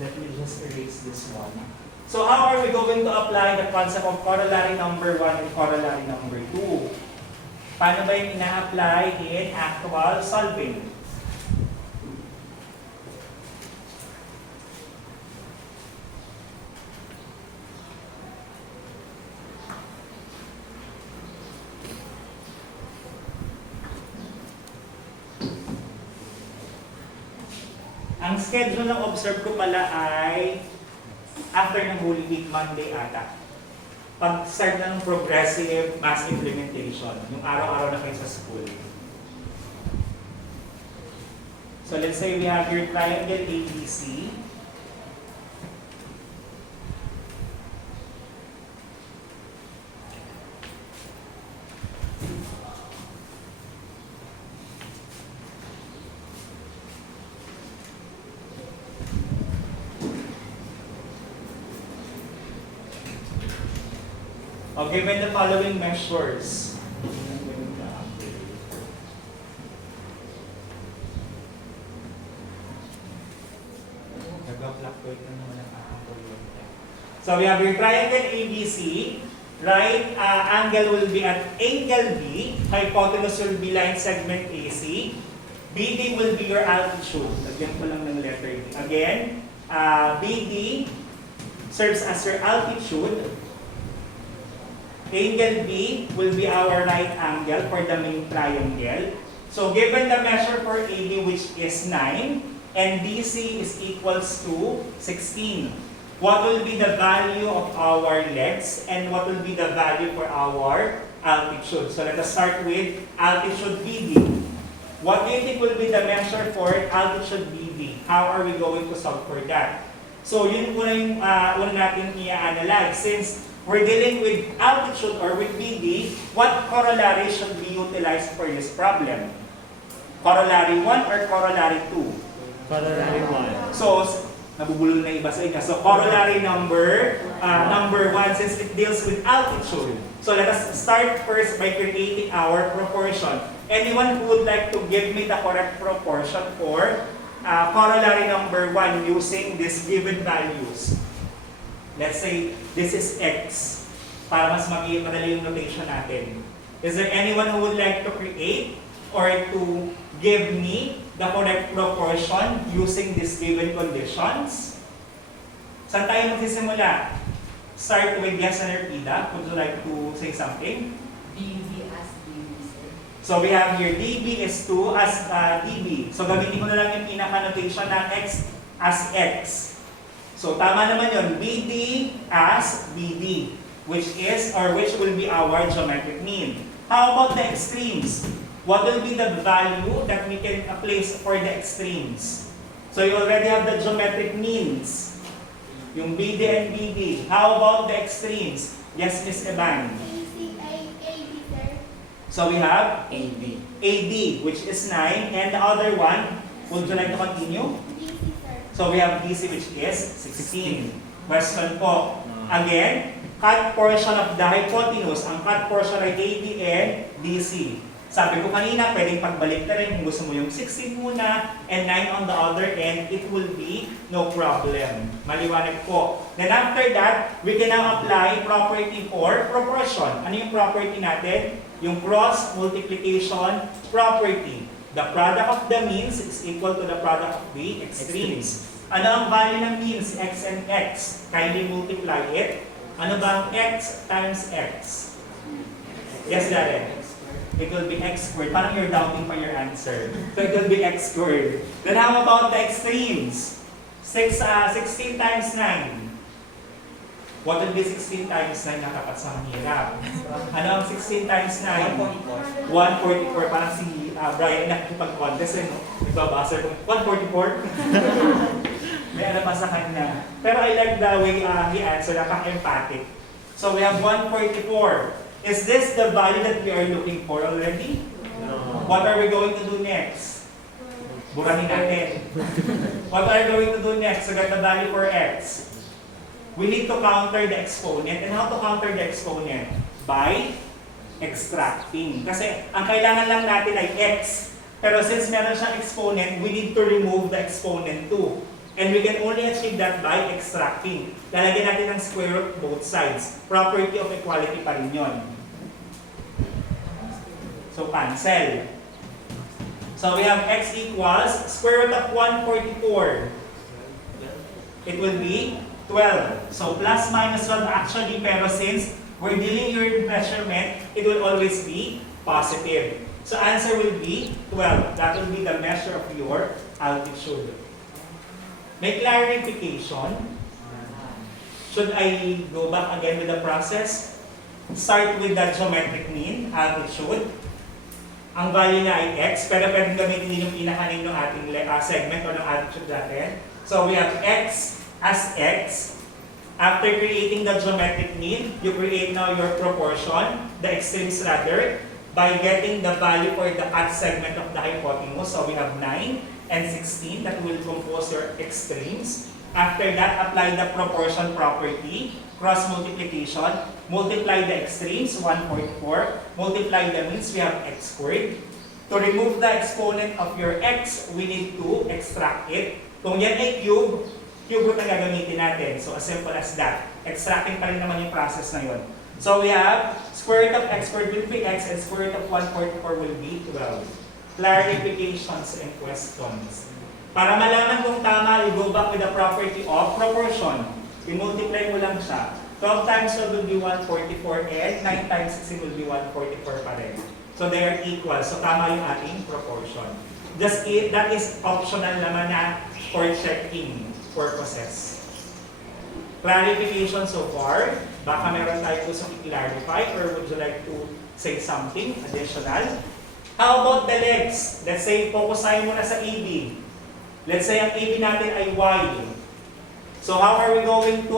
Let me just erase this one. So how are we going to apply the concept of corollary number 1 and corollary number 2? Paano ba yung ina-apply in actual solving? Ang schedule ng observe ko pala ay after ng Holy Week, Monday ata. Pag-start na ng progressive mass implementation, yung araw-araw na kayo sa school. So let's say we have your triangle ABC. Given the following measures. So we have your triangle ABC. Right angle will be at angle B. Hypotenuse will be line segment AC. BD will be your altitude. Lagyan ko lang ng letter D. Again, BD serves as your altitude. Angle B will be our right angle for the main triangle. So given the measure for AD, which is 9, and DC is equals to 16, what will be the value of our legs and what will be the value for our altitude? So let us start with altitude BD. What do you think will be the measure for altitude BD? How are we going to solve for that? So yun po na yung una natin i-analyze. Since we're dealing with altitude or with BD, what corollary should be utilized for this problem? Corollary 1 or corollary 2? Corollary 1. So, nabubulol na iba sa inyo. So, corollary number 1 since it deals with altitude. So, let us start first by creating our proportion. Anyone who would like to give me the correct proportion for corollary number 1 using these given values? Let's say this is X para mas madali yung notation natin. Is there anyone who would like to create or to give me the correct proportion using these given conditions? Saan tayo magsisimula? Start with yes and Erpida. Would you like to say something? DB as DB, sir. So we have here DB is 2 as DB. So gamitin ko na lang yung pinaka-notation na X as X. So tama naman yun, BD as BD, which will be our geometric mean. How about the extremes? What will be the value that we can place for the extremes? So you already have the geometric means, yung BD and BD. How about the extremes? Yes, Miss Evan. AD, sir. So we have AD. AD, which is 9, and the other one, would you like to continue? DC, sir. So we have DC, which is 16. Question po. Again, cut portion of the hypotenuse. Ang cut portion ay AD and DC. Sabi ko kanina, pwedeng pagbalik na rin kung gusto mo yung 16 muna and 9 on the other end, it will be no problem. Maliwanag po. Then after that, we can now apply property for proportion. Ano yung property natin? Yung cross multiplication property. The product of the means is equal to the product of the extremes. Ano ang value ng means? X and X. Kindly multiply it. Ano ba ang X times X? Yes, Darren. It will be X squared. Parang you're doubting pa your answer. So it will be X squared. Then how about the extremes? 16 times 9. What will be 16 times 9 na kapat sa mahirap? Ano ang 16 times 9? 144. Parang si Brian nakikipag-contest eh, no? Nagbabasa ko. 144? May ano pa sa kanya. Pero I like the way he answered, napaka-empathic. So we have 144. Is this the value that we are looking for already? No. What are we going to do next? Burahin natin. What are we going to do next to get the value for X? We need to counter the exponent. And how to counter the exponent? By extracting. Kasi ang kailangan lang natin ay X. Pero since meron siyang exponent, we need to remove the exponent too. And we can only achieve that by extracting. Lalagyan natin ng square root both sides. Property of equality pa rin yun. So cancel. So we have x equals square root of 144. It will be 12. So plus minus 12 actually, pero since we're dealing your measurement, it will always be positive. So answer will be 12. That will be the measure of your altitude. May clarification. Should I go back again with the process? Start with the geometric mean, altitude. Ang value niya ay x, pero pwedeng gamitin din yung pinakanin ng ating segment o ng altitude natin. So we have x as x. After creating the geometric mean, you create now your proportion, the extremes rather, by getting the value for the cut segment of the hypotenuse. So we have 9 and 16 that will compose your extremes. After that, apply the proportion property, cross multiplication, multiply the extremes, 144, multiply the means, we have x squared. To remove the exponent of your x, we need to extract it. Kung yan ay cube root na gagamitin natin. So as simple as that. Extracting pa rin naman yung process na yun. So we have square root of x squared will be x and square root of 144 will be 12. Clarifications and questions. Para malaman kung tama, you go back with the property of proportion. I-multiply mo lang siya. 12 times 12 will be 144 and 9 times 16 will be 144 pa rin. So they are equal. So tama yung ating proportion. Just that is optional naman na for checking purposes. Clarification so far? Baka meron tayo gustong i-clarify or would you like to say something additional? How about the legs? Let's say, focus tayo muna sa AB. Let's say ang AB natin ay Y. So how are we going to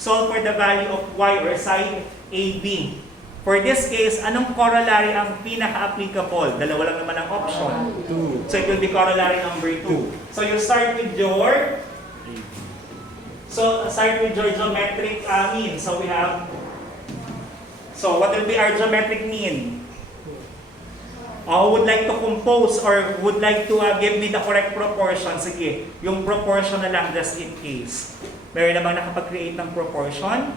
solve for the value of Y or side AB? For this case, anong corollary ang pinaka-applicable? Dalawa lang naman ang option. 2. So it will be corollary number 2. So you start with your geometric mean. So we have, so what will be our geometric mean? Would like to compose or would like to give me the correct proportion. Sige, yung proportion na lang just in case. Meron namang nakapag-create ng proportion.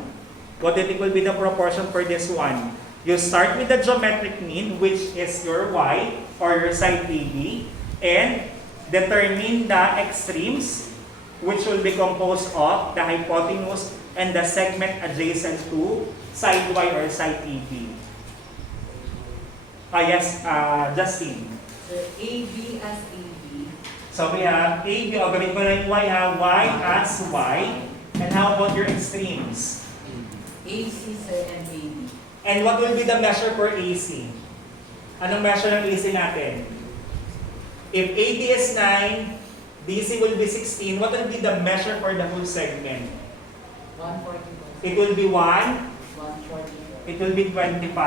What do you think will be the proportion for this one? You start with the geometric mean, which is your y or your side AB, and determine the extremes, which will be composed of the hypotenuse and the segment adjacent to side y or side AB. Yes, Justin. So, AB as AB. So we have AB, gawin ko na yung y ha, y as y. And how about your extremes? AC, sir, and AB. And what will be the measure for AC? Anong measure ng AC natin? If AB is 9, DC will be 16, what will be the measure for the whole segment? 144. It will be 1, 144. it will be 25.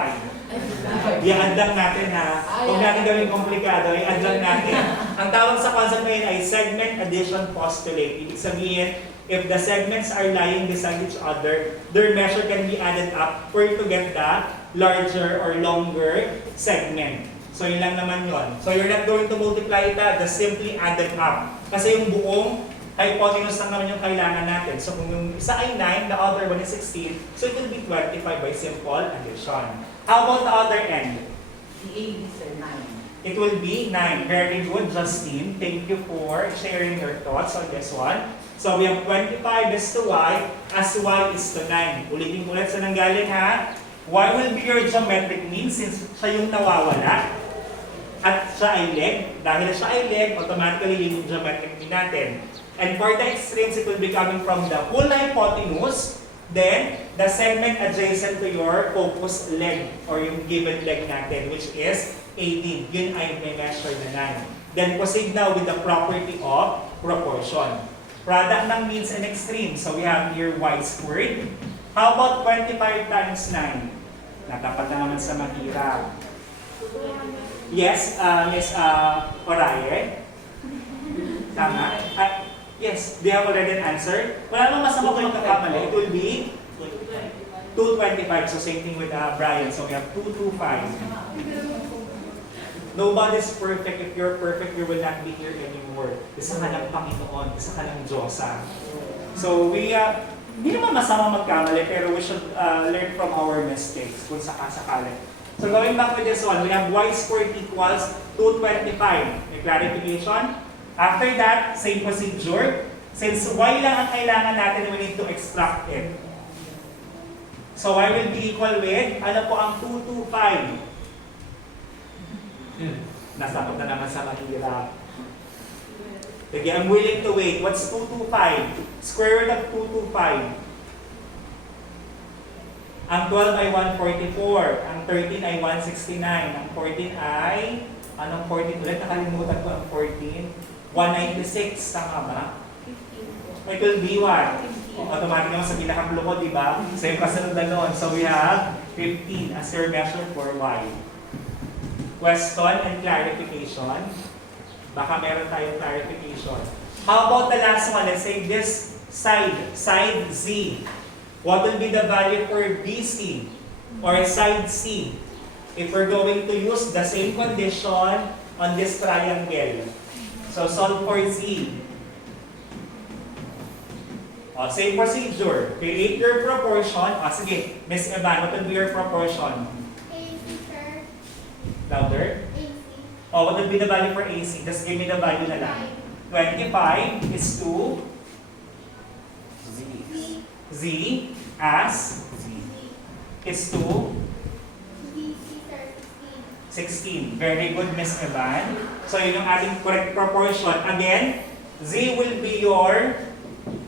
I-add lang natin ha. Huwag natin gawing komplikado, i-add lang natin. Ang tawag sa concept na yun ay segment addition postulate. Ibig sabihin, if the segments are lying beside each other, their measure can be added up for you to get the larger or longer segment. So yun lang naman yun. So you're not going to multiply it, just simply add it up. Kasi yung buong hypotenuse lang naman yung kailangan natin. So kung yung isa ay 9, the other one is 16, so it will be 25 by simple addition. How about the other end? The AB, sir, 9. It will be 9. Very good, Justine. Thank you for sharing your thoughts on this one. So we have 25 is to y, as y is to 9. Ulitin ulit sa nanggaling ha. Y will be your geometric mean since siya yung nawawala. At siya ay leg. Dahil siya ay leg, automatically yun yung geometric mean natin. And for the extremes, it will be coming from the whole hypotenuse, then the segment adjacent to your focus leg or yung given leg natin, which is 18. Yun ay may measure na 9. Then proceed now with the property of proportion. Product ng means and extremes. So we have here y squared. How about 25 times 9? Natapat na naman sa mahirap. Yes, Miss Oraye. Tama? Yes, they have already an answer. Wala namang masama kung magkakamali. It will be 225. So same thing with Brian. So we have 225. Nobody's perfect. If you're perfect, you will not be here anymore. Isa ka ng Panginoon, isa ka ng Diyosa. So hindi naman masama magkamali, pero we should learn from our mistakes kung sakasakali. So going back with this one, we have y squared equals 225. May clarification? After that, same procedure. Since y lang ang kailangan natin, we need to extract it. So y will be equal with, ano po ang 225? Nasakot na naman sa mahirap. Sige, I'm willing to wait. What's 225? Square root of 225. Ang 12 ay 144. Ang 13 ay 169. Ang 14 ay, anong 14 ulit? Nakalimutan ko ang 14. 196. Tama ba? It will be what? Automatic naman sa pinakablo ko, di ba? So yung kasunod na noon. So we have 15 as your measure for y. Question and clarification. Baka meron tayong clarification. How about the last one? Let's say this side Z. What will be the value for BC or side C if we're going to use the same condition on this triangle? So solve for Z. Same procedure. Create your proportion. Sige, Miss Evan, what will be your proportion? AC, sir. Louder. AC. What will be the value for AC? Just give me the value na lang. 25 is to Z as is to BC, sir. 16. 16. Very good, Miss Evan. So yun yung ating correct proportion. Again, Z will be your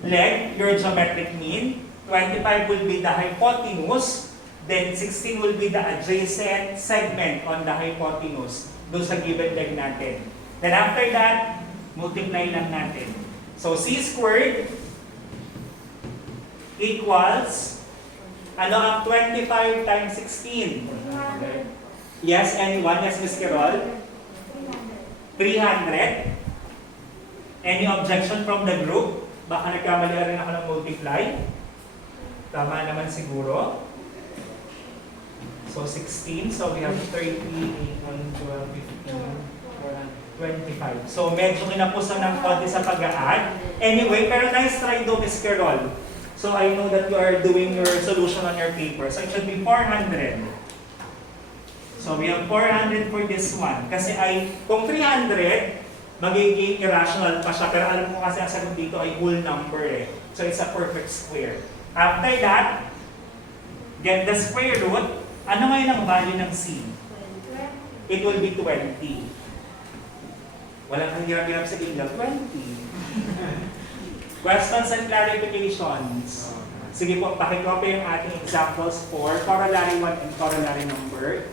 leg, your geometric mean. 25 will be the hypotenuse. Then 16 will be the adjacent segment on the hypotenuse doon sa given leg natin. Then after that, multiply lang natin. So C squared equals, ano ang 25 times 16? 300. Yes, anyone? Yes, Miss Carol? 300. Any objection from the group? Baka nagkamali rin ako ng multiply. Tama naman siguro. So 16, so we have 30, 8, 12, 15, 25. So medyo kinapusan ng konti sa pag-a-add. Anyway, pero nice try do, Miss Carol. So I know that you are doing your solution on your paper. So it should be 400. So we have 400 for this one. Kasi kung 300, magiging irrational pa siya. Pero alam ko kasi ang sagot dito ay whole number eh. So it's a perfect square. After that, get the square root. Ano ngayon ang value ng C? It will be 20. Walang kang hirap-hirap sa inyo. 20. Questions and clarifications. Sige po, pakicopy yung ating examples for corollary 1 and corollary number